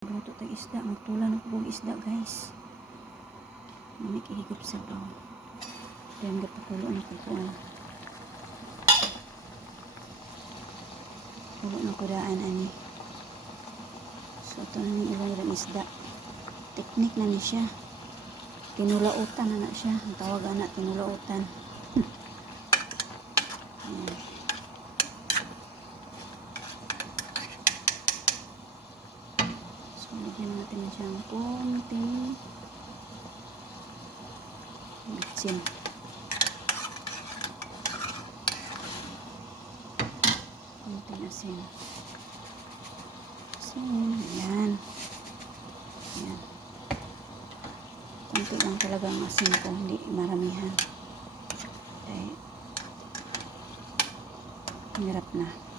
Magluto tayo isda. Magtula na po isda, guys. May kihigop sa baw. Then, gapakulo na po po. Pulo na kudaan, ani. So, ito na yung ilang isda. Teknik na ni siya. Tinulautan na na siya. Ang tawag na, tinulautan. Ayan. So, lagyan natin na siyang konting bitsin. Konting asin. Asin. Ayan. Ayan. Konti lang talaga ang asin ko. Hindi maramihan. Okay. Hirap na.